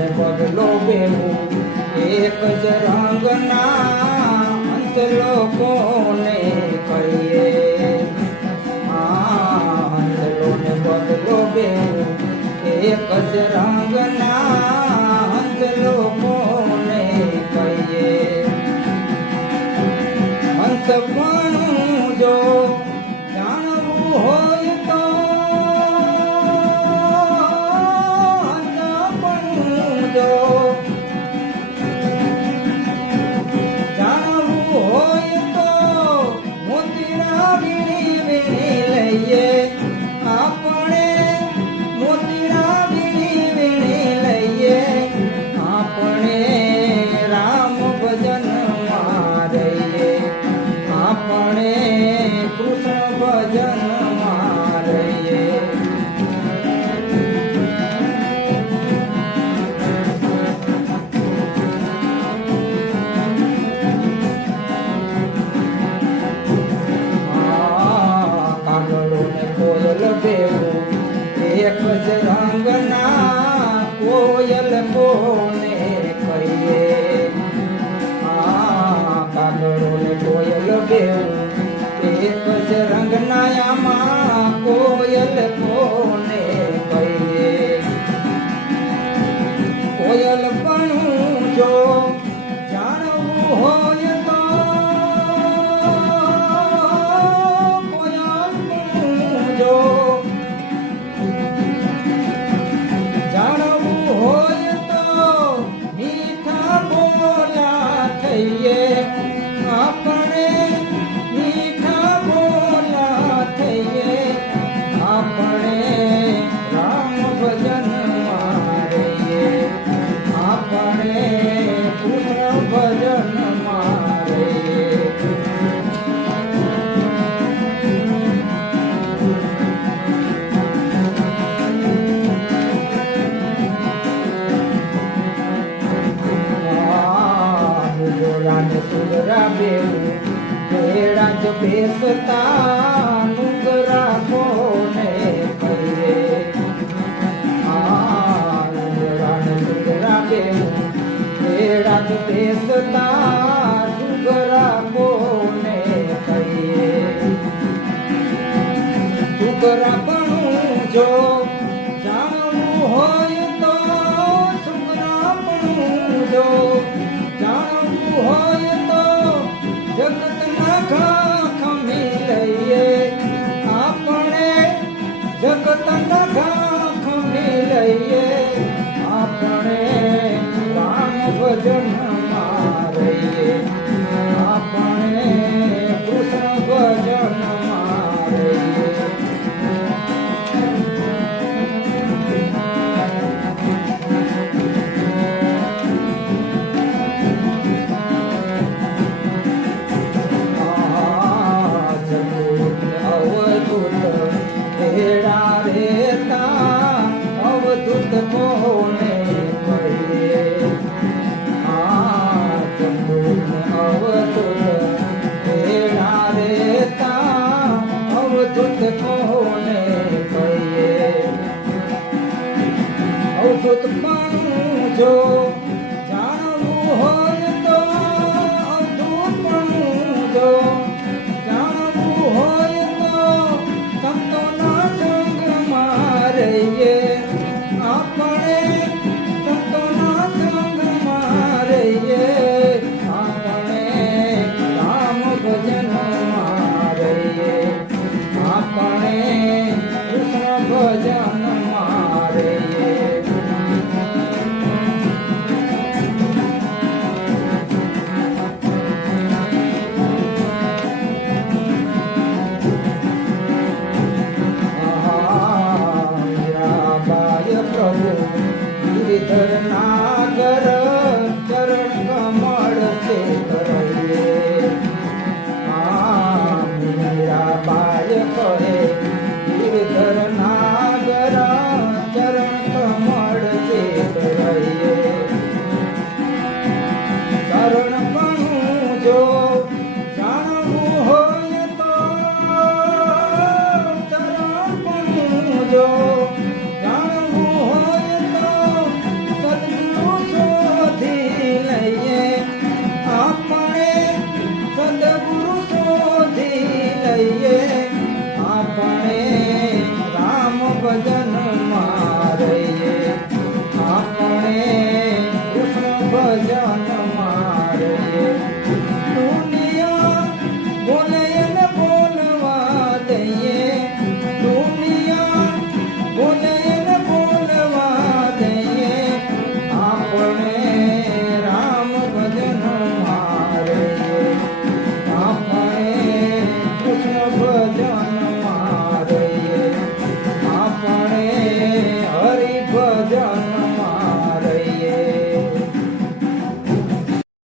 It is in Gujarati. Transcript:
ને બદલો બેવું એક જ રંગના અંત લોકોને કહીએ. અંતલો ને બદલો બેવું એક જ રંગના અંત લોકોને કહીએ. હંસ પણ જો જાણવું હોય તો એક જ રંગના કોયલ કોને કહીએ. કાગળો ને કોયલ બેવું એક જ રંગના આમાં કોયલ કોને કહીએ. કોયલ પણ જો જાણવું હોય તો કોયલ પણ જો આપણે મીઠા બોલા થઈએ. આપણે રામ ભજન મારીએ. આપણે કૃષ્ણ ભજન મારીએ. સુંદરા બેવું ભેળા જ બેસતા નુગરા કોને કહીએ. સુંદરા બેવું ભેળા જ બેસતા નુગરા કોને કહીએ. સુગરા પણ જો જાણવું હોય તો સુગરા પણ જો જાણવું હોય તો જગતના ઘા ખમી લઈએ. આપણે જગતના ઘા ખમી લઈએ. આપણે રામ ભજન મારીએ. આપણે કૃષ્ણ ભજન મારીએ. અવધૂત કોને કહીએ. અવધૂત ભેળા રેતા અવધૂત કોને કહીએ. અવધૂત પણ જો જાણવું હોય તો અવધૂત પણ જો જાણવું હોય તો સંતોના સંગમાં રહીએ. આપણે સંતોના સંગમાં રહીએ. આપણે રામ ભજનમાં રહીએ. આપણે કૃષ્ણ ભજનમાં રહીએ. પ્રભુ ગિરિધર ના